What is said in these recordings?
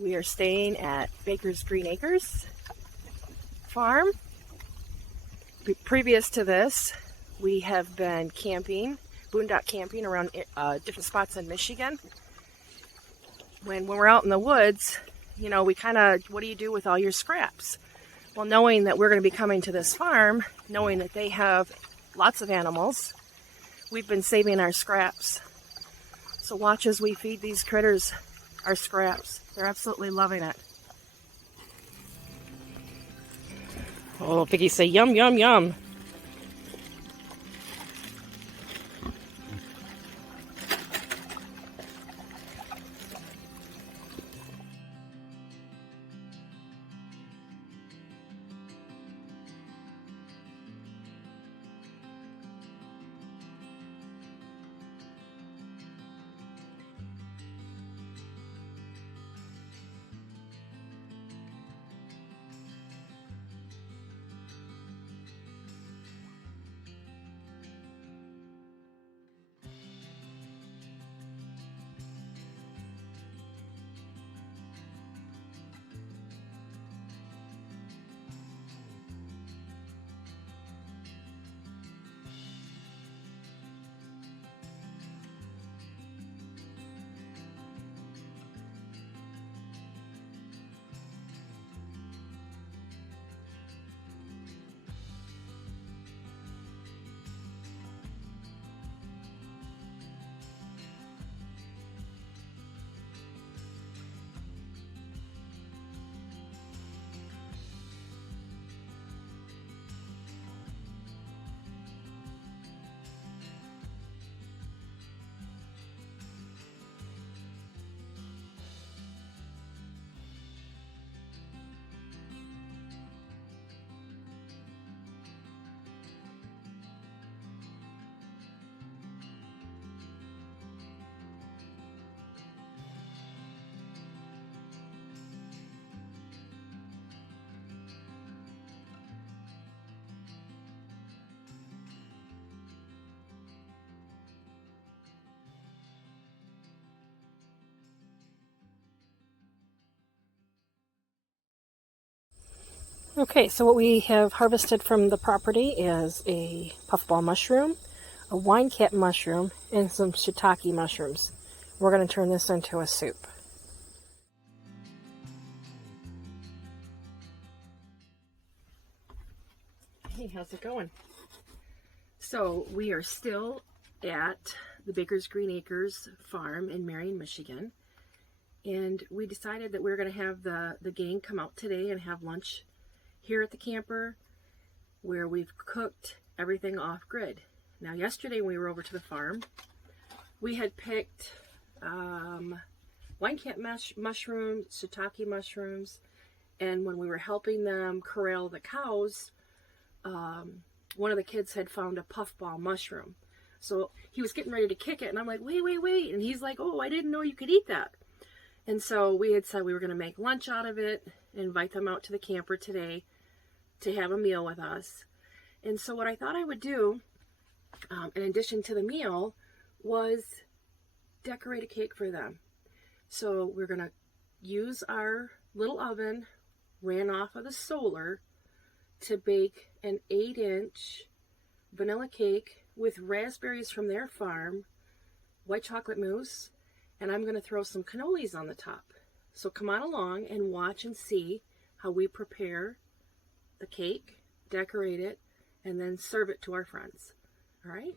We are staying at Baker's Green Acres farm. Previous to this, we have been camping, boondock camping around different spots in Michigan. When we're out in the woods, you know, we kind of, what do you do with all your scraps? Well, knowing that we're going to be coming to this farm, knowing that they have lots of animals, we've been saving our scraps. So watch as we feed these critters our scraps. They're absolutely loving it. Oh, piggies say yum, yum, yum. Okay, so what we have harvested from the property is a puffball mushroom, a wine cap mushroom, and some shiitake mushrooms. We're going to turn this into a soup. Hey, how's it going? So we are still at the Baker's Green Acres farm in Marian, Michigan. And we decided that we were going to have the gang come out today and have lunch here at the camper, where we've cooked everything off grid. Now yesterday when we were over to the farm, we had picked wine cap mushrooms, shiitake mushrooms, and when we were helping them corral the cows, one of the kids had found a puffball mushroom. So he was getting ready to kick it, and I'm like, wait, and he's like, oh, I didn't know you could eat that. And so we had said we were going to make lunch out of it, invite them out to the camper today to have a meal with us. And so what I thought I would do, in addition to the meal, was decorate a cake for them. So we're going to use our little oven, ran off of the solar, to bake an 8-inch vanilla cake with raspberries from their farm, white chocolate mousse, and I'm going to throw some cannolis on the top. So come on along and watch and see how we prepare the cake, decorate it, and then serve it to our friends. All right?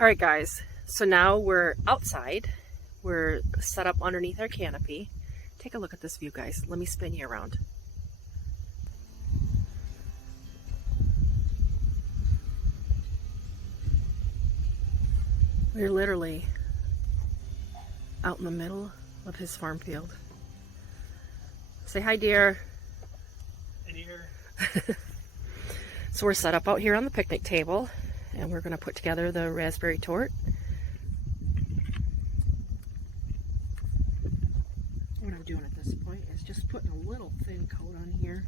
All right, guys. So now we're outside. We're set up underneath our canopy. Take a look at this view, guys. Let me spin you around. We're literally out in the middle of his farm field. Say hi, dear. Hi, dear. So we're set up out here on the picnic table, and we're going to put together the raspberry tort. What I'm doing at this point is just putting a little thin coat on here.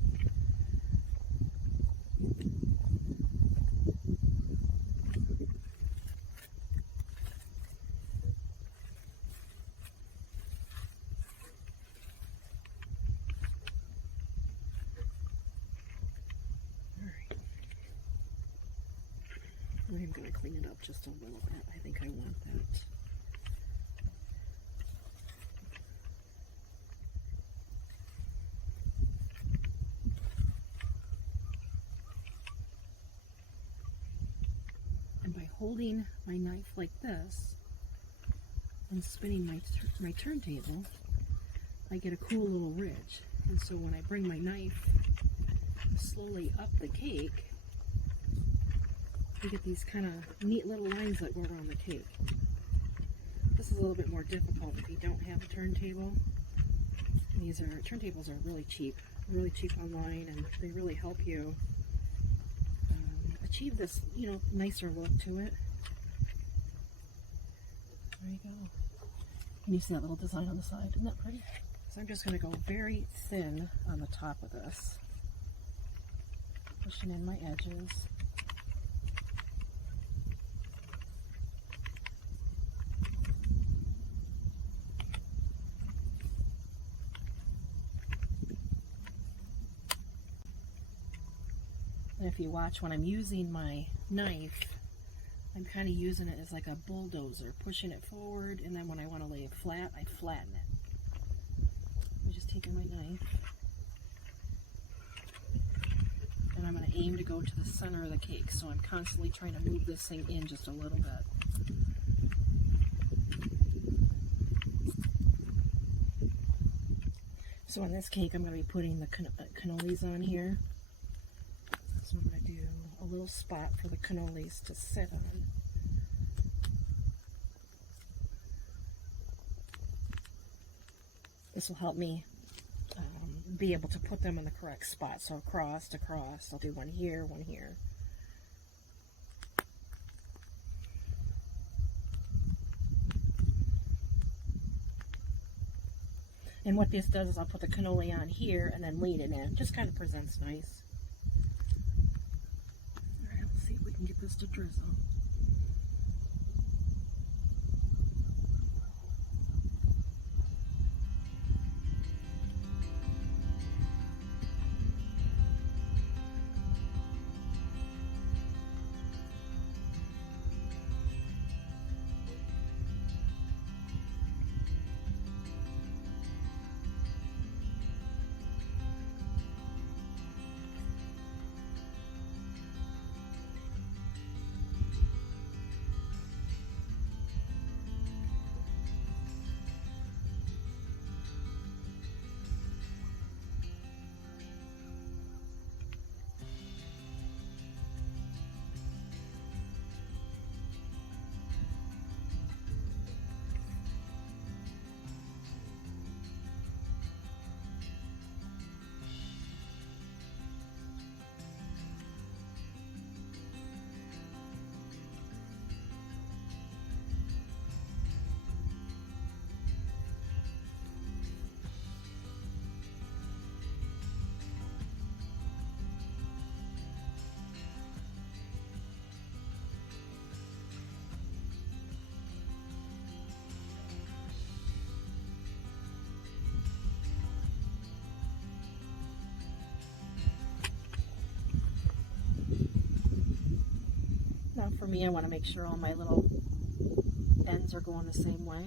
I'm going to clean it up just a little bit. I think I want that. And by holding my knife like this and spinning my turntable, I get a cool little ridge. And so when I bring my knife slowly up the cake, you get these kind of neat little lines that go around the cake. This is a little bit more difficult if you don't have a turntable. Turntables are really cheap online, and they really help you achieve this, nicer look to it. There you go. And you see that little design on the side, isn't that pretty? So I'm just going to go very thin on the top of this, pushing in my edges. And if you watch when I'm using my knife, I'm kind of using it as like a bulldozer, pushing it forward, and then when I want to lay it flat, I flatten it. I'm just taking my knife, and I'm going to aim to go to the center of the cake, so I'm constantly trying to move this thing in just a little bit. So on this cake, I'm going to be putting the cannolis on here. So I'm going to do a little spot for the cannolis to sit on. This will help me be able to put them in the correct spot. So across to cross, I'll do one here, one here. And what this does is I'll put the cannoli on here and then lean it in. Just kind of presents nice. Alright, let's see if we can get this to drizzle. Now for me, I want to make sure all my little ends are going the same way.